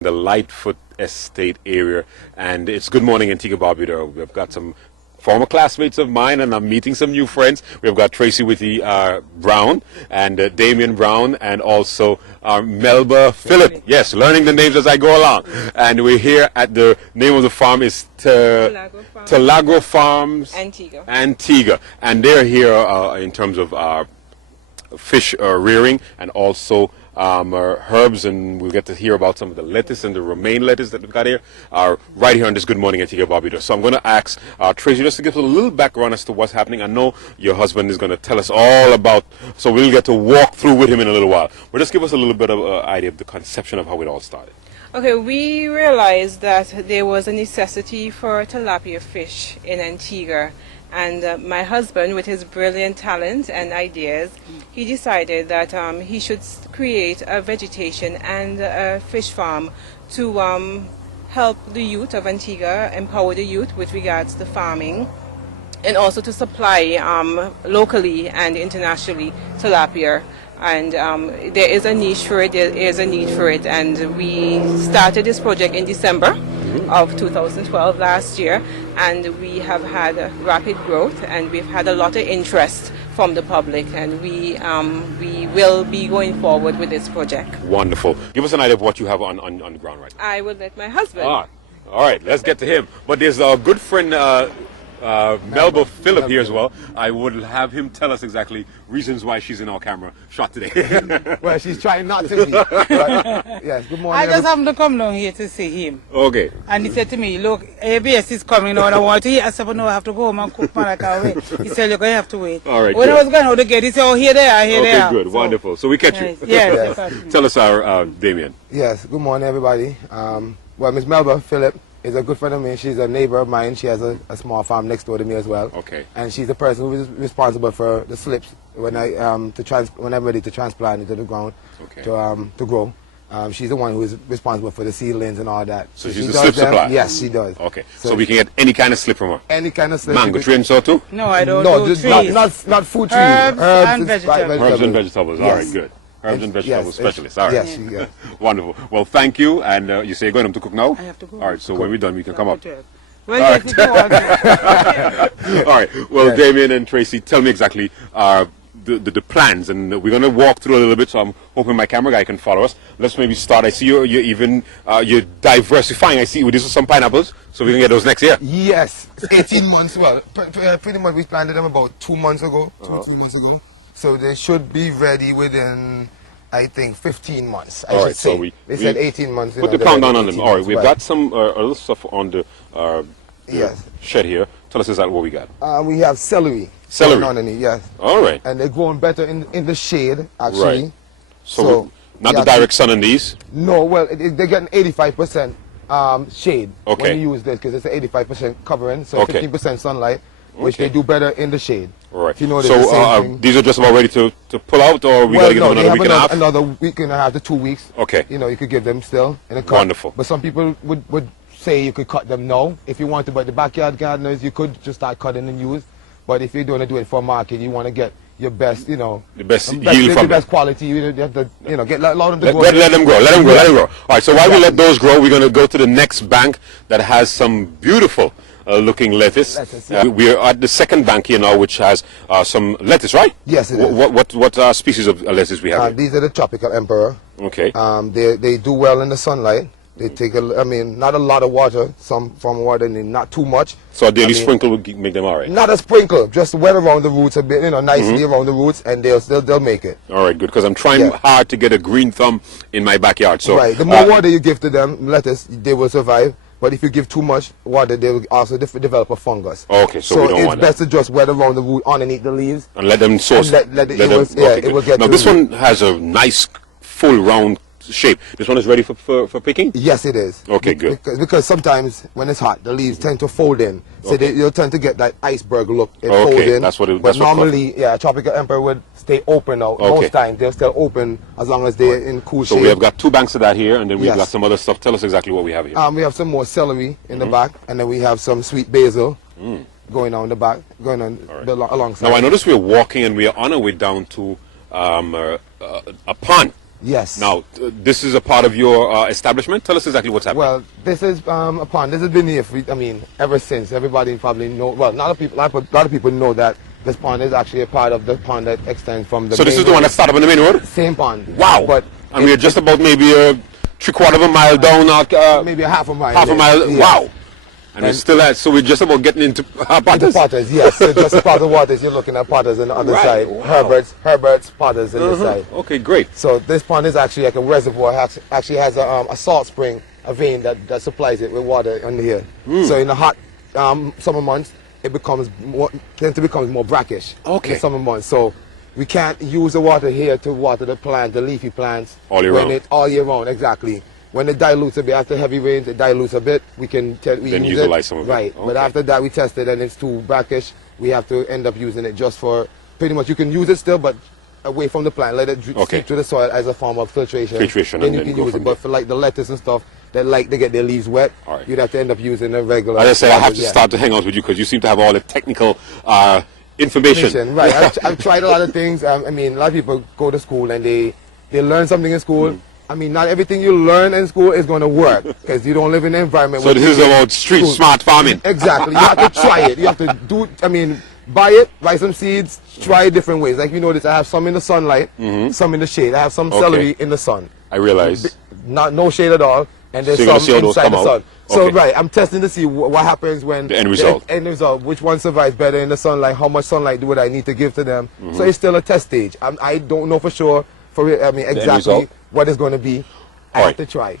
the Lightfoot Estate area, and it's Good Morning Antigua Barbuda. We've got some former classmates of mine, and I'm meeting some new friends. We've got Tracy Witty Brown and Damian Brown, and also Melba Phillip. Yes, learning the names as I go along. And we're here at the name of the farm is Tilagro Farms Antigua, and they're here in terms of fish rearing and also herbs, and we'll get to hear about some of the lettuce and the romaine lettuce that we've got here right here on this Good Morning Antigua Barbuda. So I'm going to ask Tracy just to give us a little background as to what's happening. I know your husband is going to tell us all about, so we'll get to walk through with him in a little while. But just give us a little bit of idea of the conception of how it all started. Okay, we realized that there was a necessity for tilapia fish in Antigua. And my husband, with his brilliant talent and ideas, he decided that he should create a vegetation and a fish farm to help the youth of Antigua, empower the youth with regards to farming, and also to supply locally and internationally tilapia. And there is a niche for it, there is a need for it, and we started this project in December of 2012 last year, and we have had rapid growth, and we've had a lot of interest from the public, and we will be going forward with this project. Wonderful. Give us an idea of what you have on the ground right now. I will let my husband. All right, let's get to him. But there's a good friend, Melba Phillip here as well. I would have him tell us exactly reasons why she's in our camera shot today. Well, she's trying not to be. But, yes, good morning. I just happened to come down here to see him. Okay. And he said to me, look, ABS is coming now and I want to eat. I said, no, I have to go home and cook, man, I can't wait. He said, look, I have to wait. All right, when good. I was going out to get, he said, oh, here they are, here they are. Okay, good, wonderful. So we catch you. Yes. Tell us, Damien. Yes, good morning, everybody. Well, Miss Melba Phillip is a good friend of mine. She's a neighbor of mine. She has a small farm next door to me as well. Okay. And she's the person who is responsible for the slips when when I'm ready to transplant into the ground to grow. She's the one who is responsible for the seedlings and all that. So she's the slip supplier? Yes, she does. Okay. So we can get any kind of slip from her? Any kind of slip. Mango tree and so too? No, I don't do trees. Not food trees. Herbs and vegetables. Herbs and vegetables. Yes. All right, good. Herbs and vegetables specialist. All right. Yes, yes. Wonderful. Well, thank you. And you say you're going to cook now? I have to go. All right. So when we're done, we can come up. Well, All yes, right. All right. Well, Yes. Damien and Tracy, tell me exactly the plans, and we're going to walk through a little bit. So I'm hoping my camera guy can follow us. Let's maybe start. I see you're even you're diversifying. I see these are some pineapples, so we can get those next year. Yes, 18 months. Well, pretty much we planted them about 2 months ago, 2 months ago. So they should be ready within, I think, 15 months. I should say. So they said 18 months. Put the countdown on them. All right, we've got some other stuff on the yes. shed here. Tell us exactly what we got. We have celery. Celery. Underneath, yes. All right. And they're growing better in the shade, actually. Right. So not the direct sun on these? No, well, they're getting 85% shade Okay. when you use this, because it's an 85% covering, so Okay. 15% sunlight, which Okay. they do better in the shade. All right. If you know, So these are just about ready to pull out, or we got to give them another week and a half? Another week and a half to 2 weeks. Okay. You know, you could give them still in a cut. Wonderful. But some people would say you could cut them now if you want to. But the backyard gardeners, you could just start cutting and use. But if you're going to do it for market, you want to get your best, you know, The best yield the from best quality. You have to, get allow them to grow. Let them grow. Let them grow. Let them grow. All right. So while we let those grow, we're going to go to the next bank that has some beautiful looking lettuce. Yeah. We are at the second bank here now, which has some lettuce, right? Yes, it is. What species of lettuce we have? Here? These are the tropical emperor. Okay. They do well in the sunlight. They take not a lot of water, some from water, and not too much. So a daily sprinkle will make them all right. Not a sprinkle, just wet around the roots a bit, nicely around the roots, and they'll make it. All right, good. Because I'm trying hard to get a green thumb in my backyard. So right, the more water you give to them, lettuce, they will survive. But if you give too much water, they will also develop a fungus. Okay, so we don't want it's best to just wet around the root underneath the leaves. And let them source. It will get. Now this one has a nice full round shape. This one is ready for picking? Yes, it is. Okay, good. Because sometimes when it's hot, the leaves tend to fold in. So you'll tend to get that iceberg look. It Okay, fold in. that's what it- But that's what normally, tropical emperor would stay open now. Okay. Most times they'll still open as long as they're in cool So shade. we have got 2 banks of that here, and then we've Yes. got some other stuff. Tell us exactly what we have here. We have some more celery in the back, and then we have some sweet basil going on the back, going on alongside. Now I notice we're walking, and we are on our way down to a pond. Yes. Now, this is a part of your establishment. Tell us exactly what's happening. Well, this is a pond. This has been here for, ever since. Everybody probably know. Well, not a lot of people know that this pond is actually a part of the pond that extends from the. So this is the one that started on the main road. Same pond. Wow. But we're just about maybe a 3/4 of a mile down. Maybe a half a mile. Half a mile. Yes. Wow. And we're still at. So we're just about getting into Potters. The Potters, yes. So just across the waters, you're looking at Potters on the other side. Wow. Herbert's Potters on the side. Okay, great. So this pond is actually like a reservoir. Actually has a salt spring, a vein that supplies it with water under here. So in the hot summer months, it tends to become more brackish. Okay. In the summer months, so we can't use the water here to water the plants, the leafy plants. All year round. All year round, exactly. When it dilutes a bit, after heavy rains, it dilutes a bit. We can utilize some of it. Right, Okay. but after that we test it and it's too brackish. We have to end up using it just for pretty much. You can use it still, but away from the plant. Let it seep to the soil as a form of filtration. Then you can use it. But for like the lettuce and stuff that like to get their leaves wet, you'd have to end up using a regular. As I said, I have to start to hang out with you because you seem to have all the technical information. Right. I've tried a lot of things. A lot of people go to school and they learn something in school. Not everything you learn in school is going to work because you don't live in an environment. So this is about street smart farming. Exactly. You have to try it. You have to do. Buy it, buy some seeds, try it different ways. Like you notice, I have some in the sunlight, some in the shade. I have some celery in the sun. I realize. No shade at all, and there's So some inside the sun. So Okay. right, I'm testing to see what happens when The end result. Which one survives better in the sunlight? How much sunlight would I need to give to them? So it's still a test stage. I don't know for sure. Exactly result. what it's going to be. I have to try.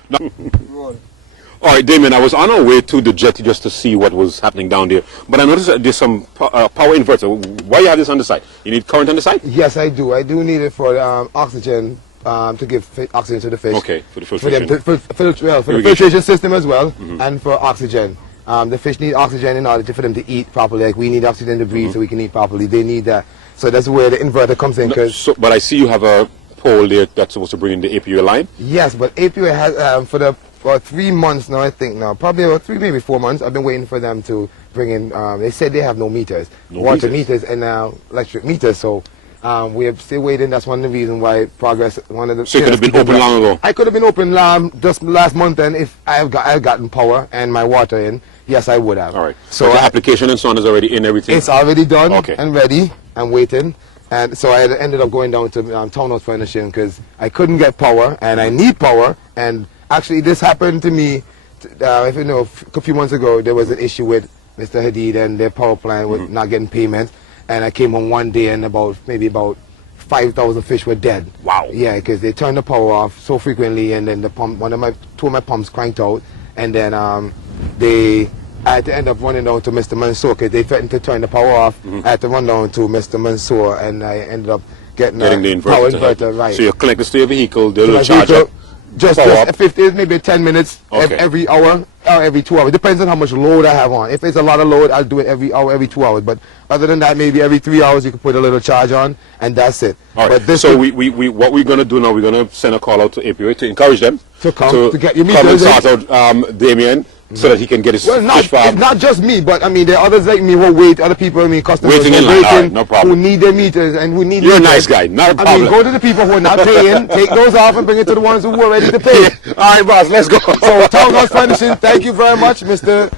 All right, Damien, I was on our way to the jetty just to see what was happening down there, but I noticed that there's some power inverter. Why you have this on the side? You need current on the side? Yes, I do. I do need it for oxygen, to give oxygen to the fish. Okay, for the filtration. For the filtration system as well, and for oxygen. The fish need oxygen in order for them to eat properly. Like we need oxygen to breathe so we can eat properly. They need that. So that's where the inverter comes in. But I see you have a pole there that's supposed to bring in the APU line. Yes, but APU has for 3 months now, I think now, probably about 3, maybe 4 months, I've been waiting for them to bring in, they said they have no meters, water meters and now electric meters, so we're still waiting. That's one of the reasons why progress, So it could have been open long ago? I could have been open just last month, and if I have gotten power and my water in, yes, I would have. All right, so the application and so on is already in everything? It's already done and ready. I'm waiting. And so I ended up going down to Townhouse Furnishing because I couldn't get power and I need power. And actually this happened to me, if you know, a few months ago there was an issue with Mr. Hadid and their power plant was not getting payment. And I came home one day and maybe about 5,000 fish were dead. Wow. Yeah, because they turned the power off so frequently and then the pump, two of my pumps cranked out. And then I had to end up running down to Mr. Mansour because they threatened to turn the power off. I had to run down to Mr. Mansour and I ended up getting the power inverter, right. So you connect this to your vehicle, they'll charge up. Just 50, maybe 10 minutes every hour or every 2 hours. Depends on how much load I have on. If it's a lot of load, I'll do it every hour, every 2 hours. But other than that, maybe every 3 hours you can put a little charge on, and that's it. All right. But so what we're going to do now, we're going to send a call out to APA to encourage them to come to get your come and sort out Damien so that he can get his fish farm. Not just me, but there are others like me who wait, other people, customers waiting in line. All right, no problem. Who need their meters and who need. You're a nice guy, not a problem. Go to the people who are not paying, take those off and bring it to the ones who are ready to pay. All right, boss, let's go. So Townhouse Furnishing, thank you very much, Mr.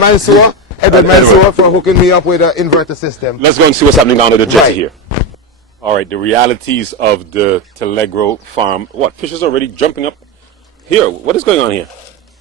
Mansour, Edward Mansour, for hooking me up with an inverter system. Let's go and see what's happening down at the jetty here. All right, the realities of the Tilagro Farm. What, fish is already jumping up here? What is going on here?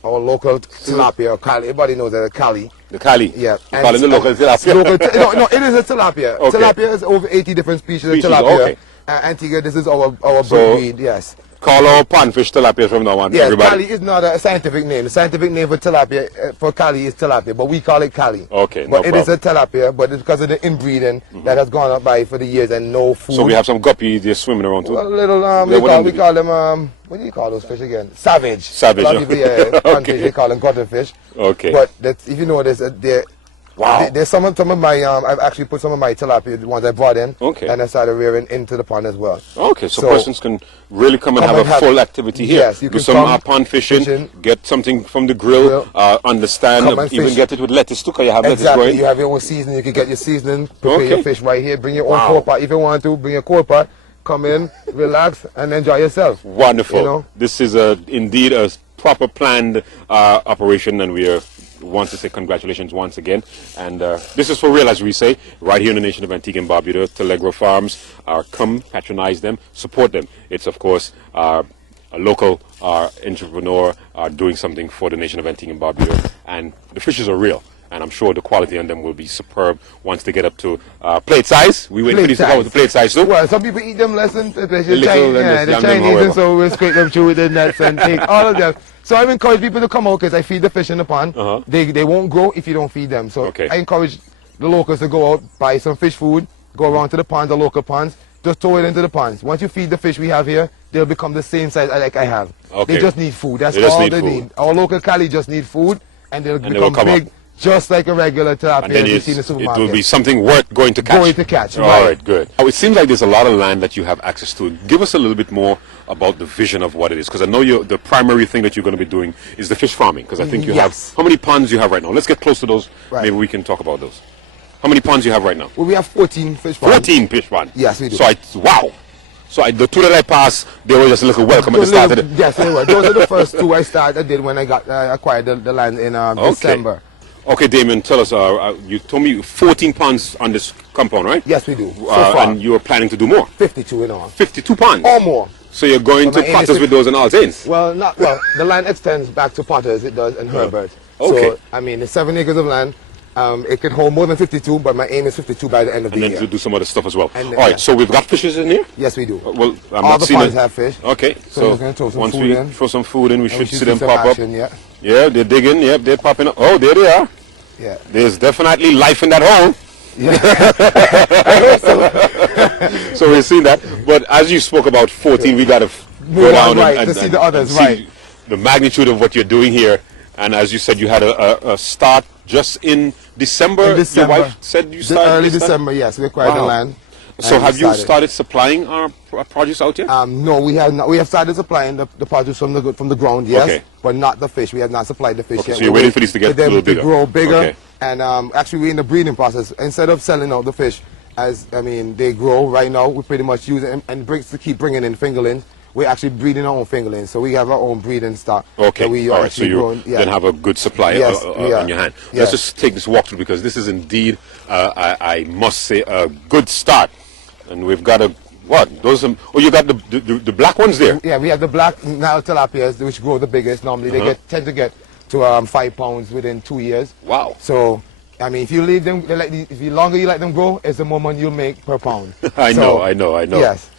Our local tilapia, or Cali. Everybody knows that a Cali. The Cali. Yeah. You call it the local tilapia. No, it is a tilapia. Okay. Tilapia is over 80 different species of tilapia. Okay. Antigua, this is our breed, yes. Call our panfish tilapia from now on, yes, everybody. Cali is not a scientific name. The scientific name for tilapia, for Cali is tilapia, but we call it Cali. Okay, but it is a tilapia, but it's because of the inbreeding that has gone up by for the years and no food. So we have some guppy they're swimming around too? Well, little, we call them, what do you call those fish again? Savage. Savage. A lot of people, Okay. they call them cutterfish. Okay. But if you notice, there's some of my, I've actually put some of my tilapia, the ones I brought in, and I started rearing into the pond as well. Okay, so persons can really come and have a full activity here. Yes, you can do some pond fishing, get something from the grill, understand, even get it with lettuce too, because you have lettuce growing. You have your own seasoning, you can get your seasoning, prepare your fish right here, bring your own cold pot. If you want to, bring your cold pot, come in, relax, and enjoy yourself. Wonderful. You know? This is indeed a proper planned operation, and we want to say congratulations once again. And this is for real, as we say, right here in the nation of Antigua and Barbuda. Tilagro Farms, come patronize them, support them. It's, of course, a local entrepreneur doing something for the nation of Antigua and Barbuda. And the fishes are real. And I'm sure the quality on them will be superb once they get up to plate size. We wait for these to go with the plate size too. Well, some people eat them less than the Little, Chinese, and so we scrape them through with the nets and take all of them. So I encourage people to come out because I feed the fish in the pond. They won't grow if you don't feed them. So I encourage the locals to go out, buy some fish food, go around to the ponds, the local ponds, just throw it into the ponds. Once you feed the fish we have here, they'll become the same size like I have. They just need food. That's all they need. Our local Cali just need food, and they'll become big. Just like a regular tilapia you see in the supermarket. It will be something worth going to catch. Going to catch, right. All right, good. Now, it seems like there's a lot of land that you have access to. Give us a little bit more about the vision of what it is, because I know the primary thing that you're going to be doing is the fish farming, because I think you have, how many ponds you have right now? Let's get close to those. Maybe we can talk about those. How many ponds you have right now? Well, we have 14 fish ponds. 14 fish ponds? Yes, we do. So, wow. So the two that I passed, they were just a little welcome at the start of it. Yes, they were. Those are the first two I did when I acquired the land in December. Okay, Damien, tell us, you told me 14 ponds on this compound, right? Yes, we do. So far. And you are planning to do more? 52 in all. 52 ponds? Or more. So you're going to Potters with those and all things? Well, the land extends back to Potters, it does, and Herbert. Okay. So, I mean, it's 7 acres of land. It can hold more than 52, but my aim is 52 by the end of the year. And then to do some other stuff as well. All right, so we've got fishes in here? Yes, we do. Well, all the ponds have fish. Okay, so once we throw some food in, we should see them pop up. Yeah, they're digging. Yep, they're popping up. Oh, there they are. Yeah. There's definitely life in that hole. Yeah. So we've seen that. But as you spoke about 14, we got to go down and see the others, see the magnitude of what you're doing here. And as you said, you had a start just in December. Your wife said you started? Early December, yes. We acquired the land. So have you started supplying our produce out here? No, we have not. We have started supplying the produce from the ground, yes, but not the fish. We have not supplied the fish yet. So you're waiting for these to get a little bigger. To grow bigger, and actually we're in the breeding process. Instead of selling out the fish, they grow right now, we pretty much use it and to keep bringing in fingerlings. We're actually breeding our own fingerlings, so we have our own breeding stock. Okay, all right, so you then have a good supply on your hand. Let's just take this walkthrough, because this is indeed, I must say, a good start. And we've got you got the black ones there? Yeah, we have the black Nile tilapias, which grow the biggest. Normally they tend to get to 5 pounds within 2 years. Wow. So, I mean, if you leave them, if the longer you let them grow, it's the more money you'll make per pound. I know. Yes.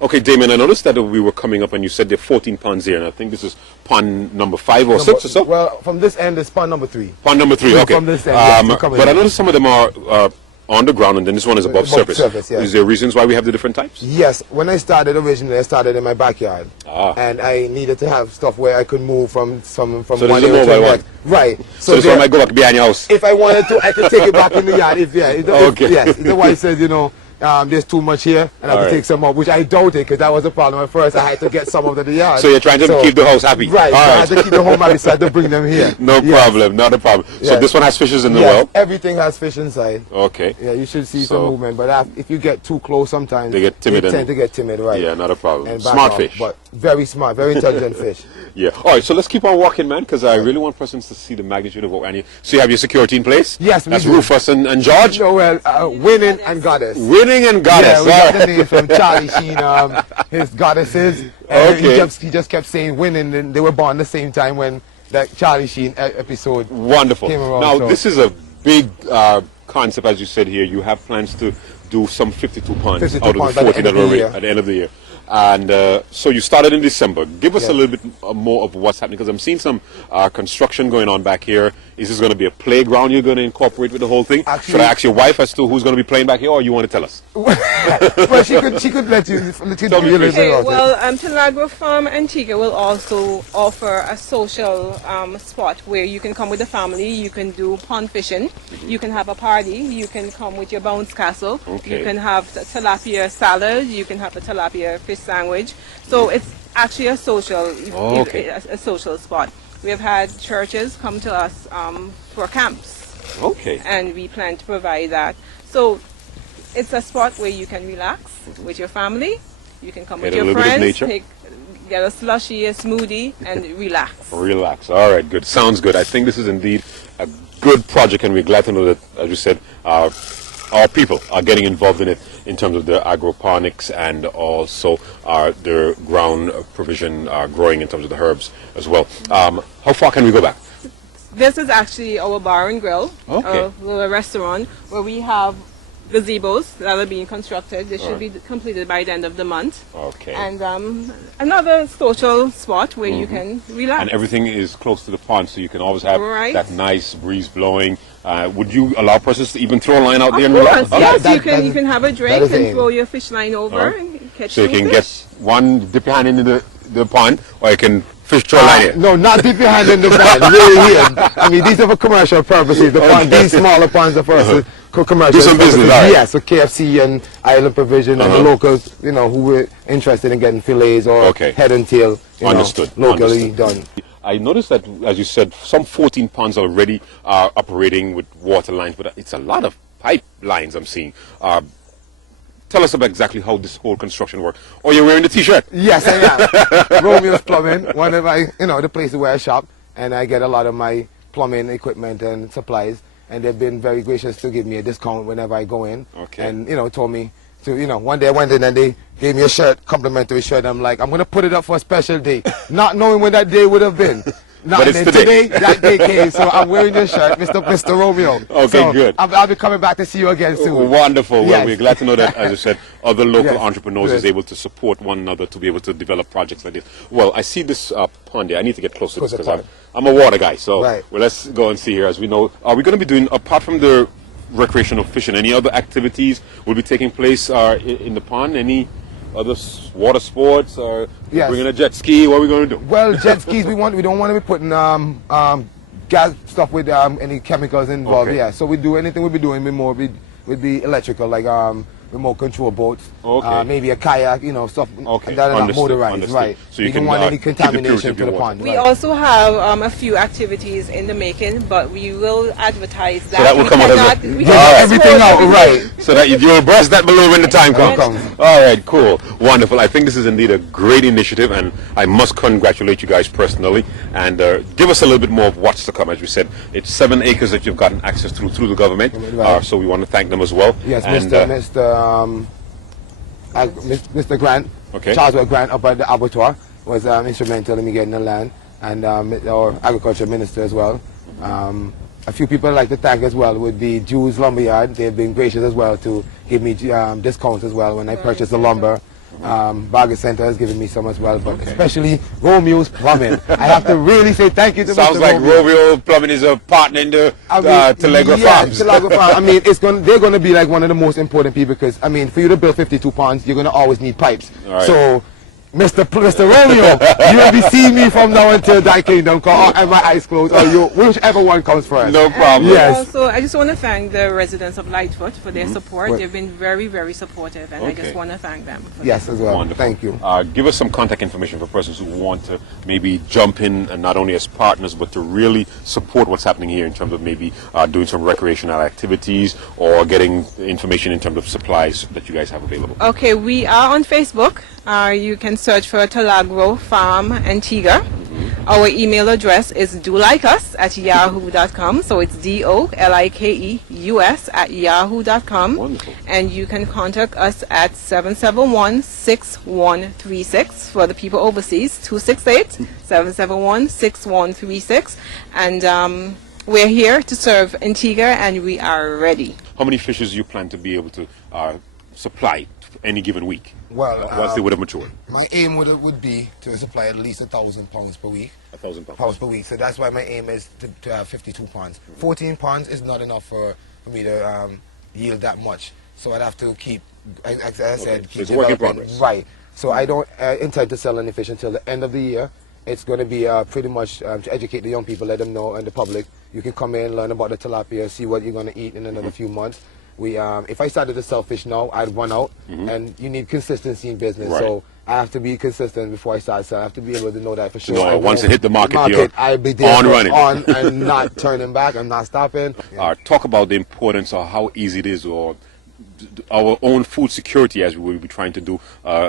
Okay, Damien, I noticed that we were coming up and you said there are 14 ponds here, and I think this is pond number 5 or 6 or so? Well, from this end, it's pond number 3. Pond number 3, okay. From this end, but I noticed some of them are on the ground, and then this one is above surface. Yes. Is there reasons why we have the different types? Yes. When I started originally, I started in my backyard. And I needed to have stuff where I could move from one area to the next. Right. So this one might go back behind your house? If I wanted to, I could take it back in the yard. Yes. The wife said, there's too much here, and I have to take some up, which I doubted, because that was the problem at first. I had to get some of the yard. So you're trying to keep the house happy? Right, so I had to keep the home happy, so I had to bring them here. No problem, not a problem. So this one has fishes in the well? Everything has fish inside. Okay. Yeah, you should see some movement, but if you get too close sometimes, they get timid. They tend to get timid, right? Yeah, not a problem. And smart fish. But very smart, very intelligent fish. Yeah. All right, so let's keep on walking, man, because I really want persons to see the magnitude of what we're. So you have your security in place? Yes, That's Rufus and George? No, well, Winning and Goddess. Winning and Goddess. Yeah, we got the name from Charlie Sheen, his goddesses. He just kept saying Winning, and they were born the same time when that Charlie Sheen episode came around. Now, this is a big concept, as you said here. You have plans to do some 52 ponds out of the 14 that are at the end of the year. And so you started in December. Give us a little bit more of what's happening, because I'm seeing some construction going on back here. Is this going to be a playground you're going to incorporate with the whole thing? Actually, should I ask your wife as to who's going to be playing back here, or you want to tell us? Well, she could let you tell me a little bit about it. Tilagro Farm Antigua will also offer a social spot where you can come with the family, you can do pond fishing, you can have a party, you can come with your bounce castle, you can have tilapia salad, you can have a tilapia fish sandwich. So it's actually a social spot. We have had churches come to us for camps. Okay. And we plan to provide that. So It's a spot where you can relax with your family. You can come Get with a your little bit of friends, nature. get a slushy, a smoothie, and relax. Relax. All right, good. Sounds good. I think this is indeed a good project, and we're glad to know that, as you said, our people are getting involved in it in terms of the agroponics and also their ground provision growing in terms of the herbs as well. How far can we go back? This is actually our bar and grill, Okay. a restaurant where we have gazebos that are being constructed. They should be completed by the end of the month. Okay. And another social spot where you can relax. And everything is close to the pond, so you can always have Right. that nice breeze blowing. Would you allow persons to even throw a line out there and Of relax? course, yes, that you can have a that drink is the and aim. throw your fish line over Alright. and catch So you some can fish. get one, dip your hand into the pond, or you can fish throw a line here. No, not dip your hand in the pan. Really weird. I mean, these are for commercial purposes. The pond, these smaller ponds are for us for commercial Do some business, purposes. all right. Yes, so KFC and Island Provision and the locals, you know, who were interested in getting fillets or Okay. head and tail, you Understood. know, locally Understood. done. I noticed that, as you said, some 14 ponds already are operating with water lines, but it's a lot of pipelines I'm seeing. Tell us about exactly how this whole construction works. Oh, you're wearing the T-shirt. Yes, I am. Romeo's Plumbing, one of my, you know, the places where I shop, and I get a lot of my plumbing equipment and supplies, and they've been very gracious to give me a discount whenever I go in. Okay. And, you know, told me to, you know, one day I went in and they gave me a shirt, complimentary shirt. I'm like, I'm going to put it up for a special day, not knowing when that day would have been. Not But it's then today. that day came, so I'm wearing your shirt, Mr. Romeo. Okay, So good. I'll be coming back to see you again soon. Wonderful. Well, Yes. we're glad to know that, as you said, other local Yes. entrepreneurs Good. is able to support one another to be able to develop projects like this. Well, I see this pond here. I need to get close to this Closer because to I'm a water guy. So, Right. well, let's go and see here. As we know, are we going to be doing, apart from the recreational fishing, any other activities will be taking place in the pond? Any other water sports, or Yes. bringing a jet ski? What are we going to do? Well, jet skis, we don't want to be putting gas stuff with any chemicals involved. Okay. Yeah, so we do anything we'll be doing would be electrical, like remote control boats, Okay. maybe a kayak, you know, stuff Okay, that are not understood, motorized, understood. right? So you we can, don't want any keep the purity contamination of to your the water. pond. We right. also have a few activities in the making, but we will advertise that. So that will We come out of cannot- the- we Yeah, cannot everything disclose out, everything. right. So that you'll burst that balloon when the time comes. comes. All right, cool, wonderful. I think this is indeed a great initiative, and I must congratulate you guys personally. And give us a little bit more of what's to come. As we said, it's 7 acres that you've gotten access through the government. Right. So we want to thank them as well. Yes, and, Mr. Grant, Okay. Charles Grant up at the abattoir was instrumental in me getting the land, and our agriculture minister as well. A few people I'd like to thank as well would be Jews Lumberyard. They've been gracious as well to give me discounts as well when I purchase the lumber. Bargain Center has given me some as well, but especially Romeo's Plumbing. I have to really say thank you to Sounds Mr. like Romeo. Romeo Plumbing is a partner in the Tilagro yeah, Farms. Tilagro Farm. I mean, they're going to be like one of the most important people because, I mean, for you to build 52 ponds, you're going to always need pipes. All right. So, Mr. Romeo, you'll be seeing me from now until Thy Kingdom come, and my eyes closed, or whichever one comes first. No problem. Yes. Also, I just want to thank the residents of Lightfoot for their support. Right. They've been very, very supportive, and I Okay. just want to thank them. For Yes, as well. Wonderful. Thank you. Give us some contact information for persons who want to maybe jump in, and not only as partners, but to really support what's happening here in terms of maybe doing some recreational activities or getting information in terms of supplies that you guys have available. Okay, we are on Facebook. You can search for Tilagro Farm Antigua. Our email address is dolikeus@yahoo.com. So it's DOLIKEUS@yahoo.com. Wonderful. And you can contact us at 771-6136 for the people overseas, 268-771-6136. And we're here to serve Antigua, and we are ready. How many fishes do you plan to be able to supply any given week? Well, once they would have matured. My aim would be to supply at least 1,000 pounds per week. 1,000 pounds. Pounds per week. So that's why my aim is to have 52 ponds. 14 ponds is not enough for me to yield that much. So I'd have to keep, as I said, So keep it's a work in developing. progress. Right. So I don't intend to sell any fish until the end of the year. It's going to be pretty much to educate the young people, let them know, and the public. You can come in, learn about the tilapia, see what you're going to eat in another few months. If I started to sell fish now, I'd run out, and you need consistency in business. Right. So I have to be consistent before I start selling. I have to be able to know that for sure. know I once won't- it hit the market, I'll be there on running. on and not turning back. I'm not stopping. Talk about the importance of how easy it is, or our own food security, as we will be trying to do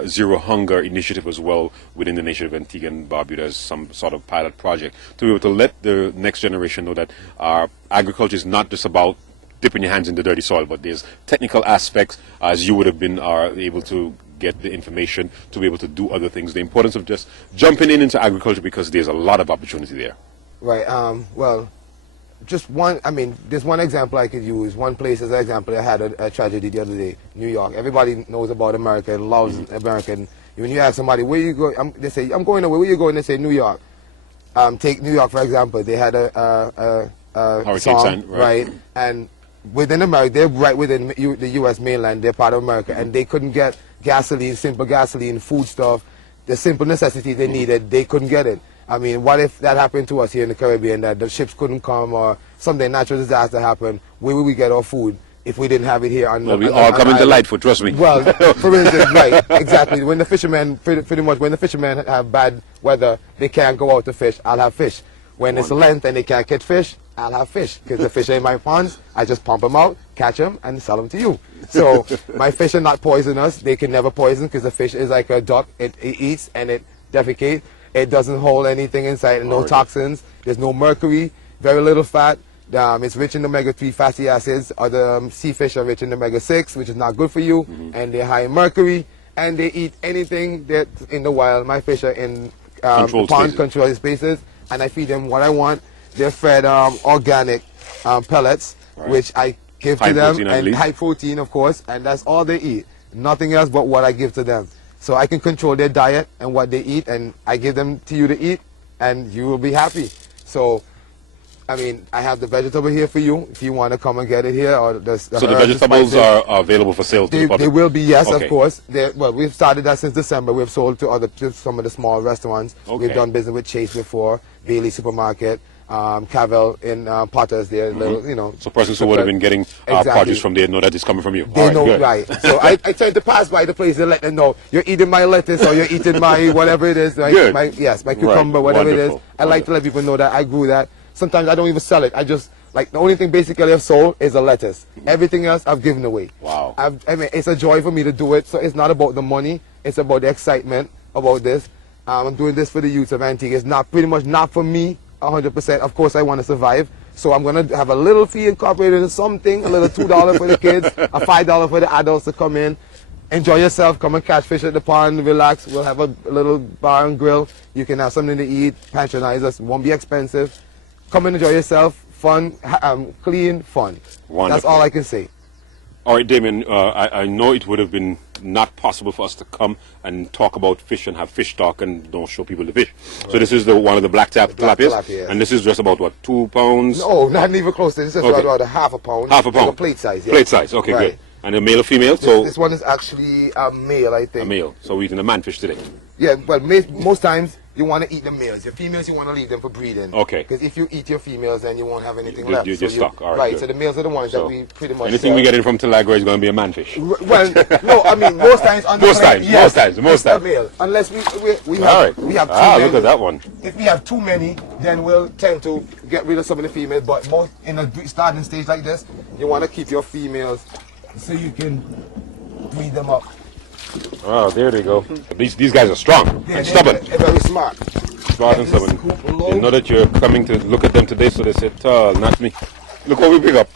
zero hunger initiative as well within the nation of Antigua and Barbuda as some sort of pilot project, to be able to let the next generation know that our agriculture is not just about dipping your hands in the dirty soil, but there's technical aspects, as you would have been able to get the information to be able to do other things. The importance of just jumping into agriculture, because there's a lot of opportunity there. Right. Well, just one, I mean, there's one example I could use. One place as an example, I had a tragedy the other day, New York. Everybody knows about America and loves America. When you ask somebody, where you go, they say, I'm going away. Where you going? They say, New York. Take New York, for example. They had a Hurricane song, sign, right? And within America, they're right within the U.S. mainland. They're part of America. And they couldn't get gasoline, simple gasoline, food stuff, the simple necessities they needed. They couldn't get it. I mean, what if that happened to us here in the Caribbean, that the ships couldn't come or something, natural disaster happened? Where would we get our food if we didn't have it here? Well, we all come into Lightfoot, trust me. Well, for instance, right, exactly. When the fishermen, pretty much, when the fishermen have bad weather, they can't go out to fish, I'll have fish. When it's Lent and they can't catch fish, I'll have fish. Because the fish are in my ponds, I just pump them out, catch them, and sell them to you. So my fish are not poisonous. They can never poison, because the fish is like a duck. It eats and it defecates. It doesn't hold anything inside, no toxins. There's no mercury, very little fat. It's rich in omega-3 fatty acids. Other sea fish are rich in omega-6, which is not good for you. And they're high in mercury. And they eat anything that's in the wild. My fish are in controlled spaces. And I feed them what I want. They're fed organic pellets, which I give to them. And high protein, of course. And that's all they eat. Nothing else but what I give to them. So I can control their diet and what they eat, and I give them to you to eat, and you will be happy. So, I mean, I have the vegetable here for you if you want to come and get it here. Or so the vegetables are available for sale to the public? They will be, yes, of course. Well, we've started that since December. We've sold to some of the small restaurants. We've done business with Chase before, Bailey Supermarket, Cavell in Potters there, little, you know. So persons who would have been getting produce from there know that it's coming from you. They know, right. So I tend to pass by the place and let them know, you're eating my lettuce or you're eating my whatever it is. My cucumber, whatever it is. I like to let people know that I grew that. Sometimes I don't even sell it. I just, like, the only thing basically I've sold is a lettuce. Everything else I've given away. Wow. I mean, it's a joy for me to do it. So it's not about the money. It's about the excitement about this. I'm doing this for the youth of Antigua. It's not pretty much not for me 100%. Of course, I want to survive. So I'm going to have a little fee incorporated in something, a little $2 for the kids, a $5 for the adults to come in. Enjoy yourself. Come and catch fish at the pond. Relax. We'll have a little bar and grill. You can have something to eat. Patronize us. It won't be expensive. Come and enjoy yourself. Fun, clean, fun. Wonderful. That's all I can say. All right, Damien, I know it would have been not possible for us to come and talk about fish and have fish talk and don't show people the fish. Right. So this is one of the black tilapias, yes. And this is just about, what, 2 pounds? No, not even close to this. This is about a half a pound. Half a pound. Like a plate size, yeah. Plate size, okay, right. Good. And a male or female? This one is actually a male, I think. A male. So we're eating a manfish today. Yeah, well, most times you want to eat the males. Your females, you want to leave them for breeding. Okay. Because if you eat your females, then you won't have anything left. You're just stuck. All right. Right, good. so the males are the ones that we pretty much anything we get in from Tilagro is going to be a manfish. Well, no, I mean, most times on the most times. a male. Unless we have too many. Look at that one. If we have too many, then we'll tend to get rid of some of the females. But most in a starting stage like this, you want to keep your females so you can breed them up. Oh, there they go. These guys are strong and stubborn. They're very smart. Smart and stubborn. They know that you're coming to look at them today, so they say, not me. Look what we pick up.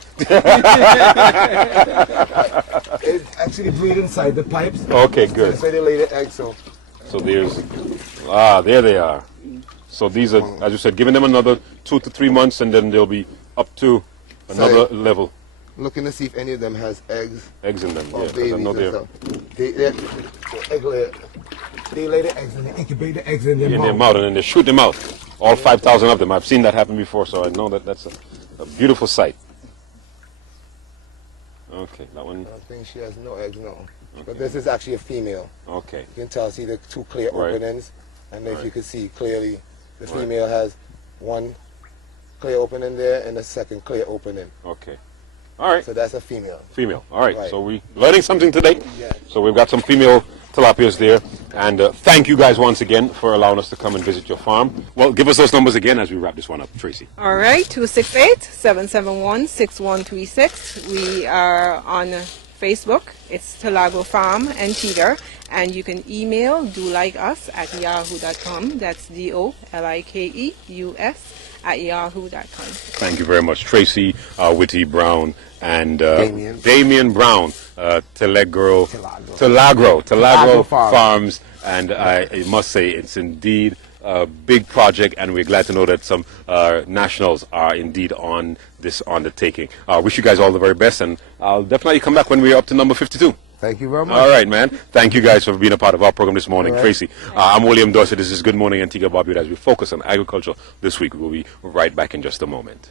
It's actually breed inside the pipes. Okay, good. So they lay the eggs. So there's, there they are. So these are, as you said, giving them another 2 to 3 months, and then they'll be up to another level. Looking to see if any of them has eggs. Eggs in them, or yeah. Babies I know they lay the eggs and they incubate the eggs in their mouth. And then they shoot them out. All 5,000 of them. I've seen that happen before, so I know that that's a beautiful sight. Okay, that one. I think she has no eggs, no. Okay. But this is actually a female. Okay. You can tell, see the 2 clear openings, and if you can see clearly, the female has 1 clear opening there and a 2nd clear opening. Okay. All right. So that's a female. Female. All right. So we're learning something today. Yeah. So we've got some female tilapias there. And thank you guys once again for allowing us to come and visit your farm. Well, give us those numbers again as we wrap this one up, Tracy. All right. 268-771-6136. We are on Facebook, it's Tilagro Farm Antigua, and you can email dolikeus@yahoo.com. That's DOLIKEUS@yahoo.com. Thank you very much, Tracy Whitty Brown and Damian Brown, Tilagro Farms, and I must say it's indeed a big project, and we're glad to know that some nationals are indeed on this undertaking. Wish you guys all the very best, and I'll definitely come back when we're up to number 52. Thank you very much. All right, man. Thank you guys for being a part of our program this morning. Right. Tracy, I'm William Dorsey. This is Good Morning Antigua Barbuda as we focus on agriculture this week. We'll be right back in just a moment.